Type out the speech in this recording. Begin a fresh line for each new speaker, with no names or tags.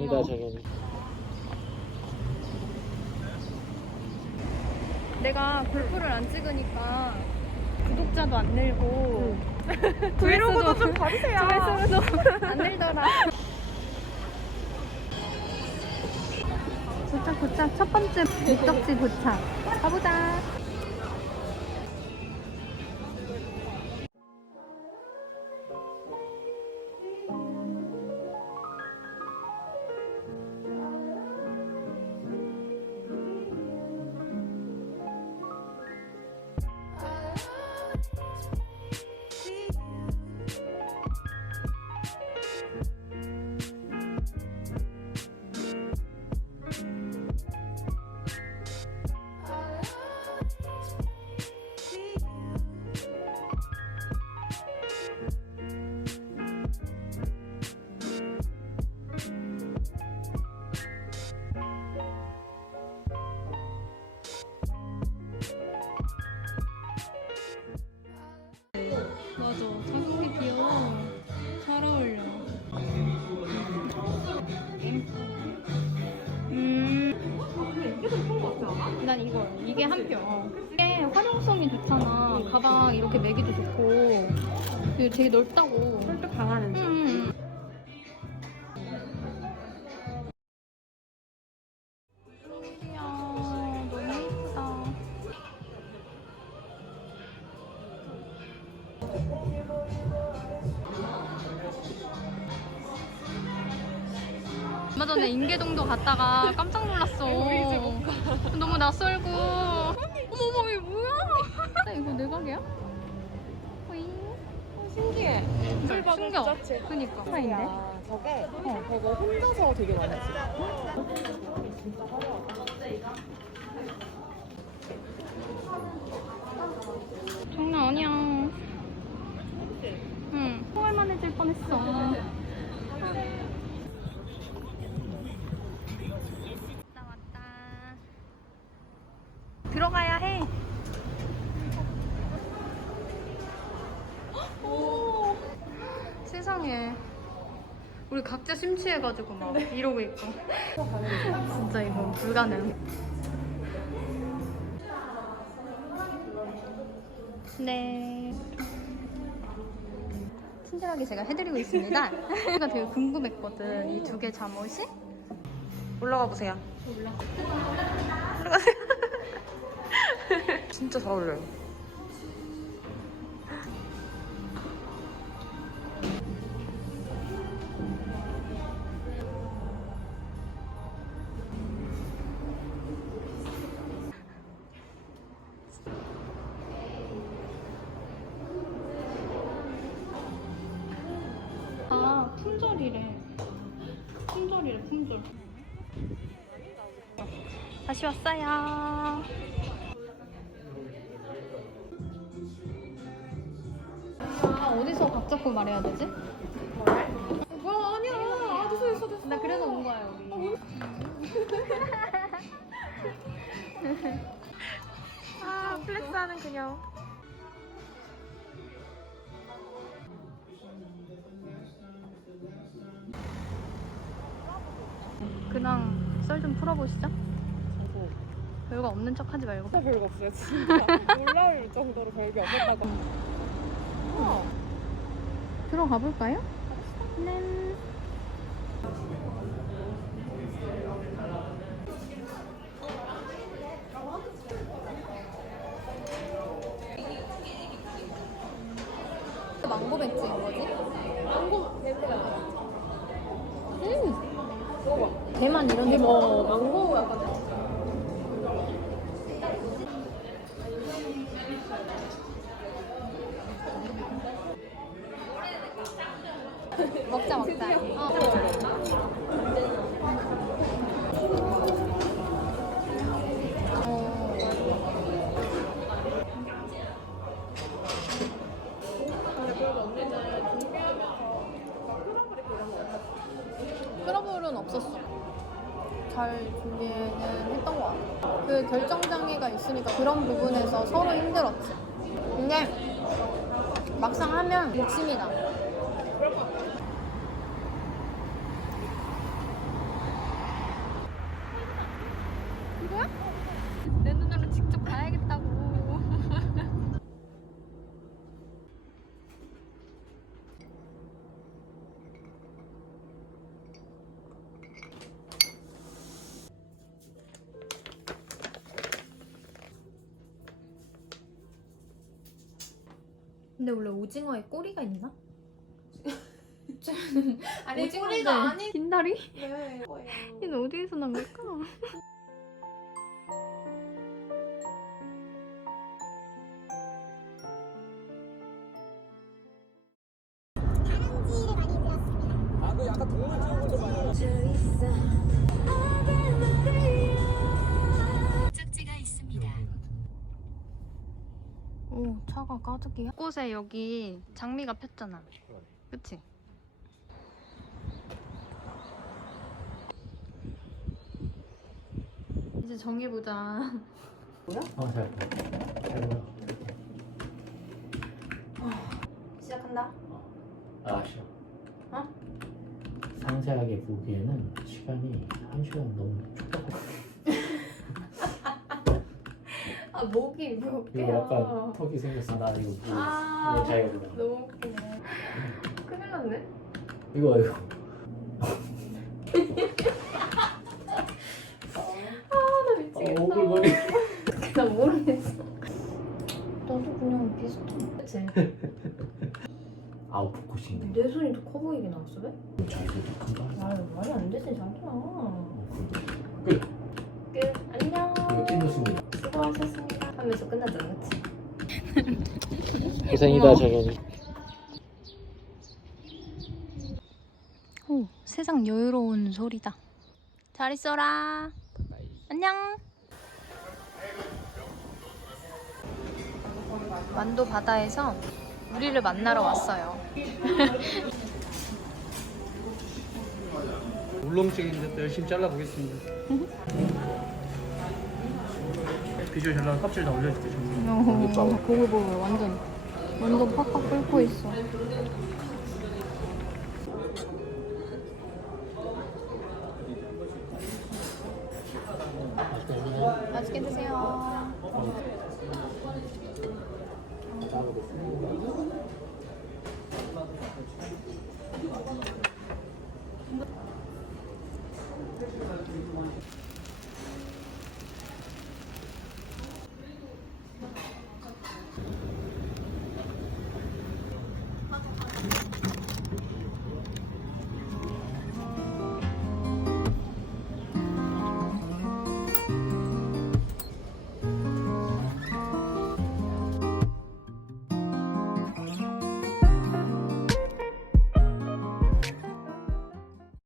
야생이다 저건.
내가 골프를 안 찍으니까 구독자도 안 늘고
브이로그도 좀 봐주세요.
조회수도 안 늘더라. 도착 도착 첫 번째 목적지 도착. 가보자. 그리고 되게 넓다고.
좀 강하는.
음. 이야, 너무 예쁘다. 얼마 전에 인계동도 갔다가 깜짝 놀랐어. 너무 낯설고. 어머, 어머, 이게 뭐야? 이거 내 가게야?
신기해.
숨겨. 그니까. 하인데?
야, 저게 어, 저거 혼자서 되게 많이 지
장난 아니야. 응. 포할만해질 뻔했어. 왔다 왔다. 들어가야 해. 오. 세상에. 우리 각자 심취해가지고 막 이러고 있고. 진짜 이건 불가능. 네. 친절하게 제가 해드리고 있습니다. 제가 되게 궁금했거든. 이 두 개 잠옷이?
올라가 보세요.
몰라.
올라가세요. 진짜 잘 어울려요.
다시 왔어요. 아, 어디서 각 잡고 말해야 되지?
뭐야 아니야. 아 됐어 됐어 됐어.
나 그래서 온 거야, 여기.
아 플렉스 하는 그녀.
그냥 썰 좀 풀어보시죠. 별거 없는 척 하지 말고.
진짜 별거 없어요 진짜. 놀라울 정도로 별게 없었다고. 우와.
들어가 볼까요? 네. 망고 벤츠인 거지?
망고 대박.
음. 대만 이런
데어 망고 약간.
먹자 먹자. 어. 크러블은 없었어. 잘 준비는 했던 것 같아. 그 결정장애가 있으니까 그런 부분에서 서로 힘들었지. 근데 막상 하면 욕심이 나. 근데 원래 오징어에 꼬리가 있나?
아니
오징어인데
꼬리가 아니.
긴다리?
네.
얘는 어디에서 난 걸까?
아, 그 약간 동물 좀 많이
오 차가 가득이야. 곳에 여기 장미가 폈잖아. 그치? 이제 정해보자.
어, 잘. 잘 보여.
시작한다.
아, 싫어.
어?
상세하게 보기에는 시간이 한 시간 너무 촉박하고
아 목이 몇
이거 약간 턱이 생겼어. 나 이거 뭐
아.
이거 몰라.
너무 웃기네. 큰일 났네.
이거 이거.
나 미치겠다.
어, 오글거리.
나 모르겠어. 나도 그냥 비슷해. 그치?
아웃풋컷이네.
내 손이 더 커 보이게 나왔어 왜?
자기도 큰가?
아 말이 안 되지 자기야.
어, 그래. 고생이다, 저런.
오, 세상 여유로운 소리다. 잘 있어라. 안녕. 만도 바다에서 우리를 만나러 왔어요.
울렁증인데 또 열심히 잘라보겠습니다. 비주얼 잘 나와 껍질 다 올려줄게 전부.
어, 보고 보고 완전 완전 팍팍 끓고 있어. 맛있게 드세요.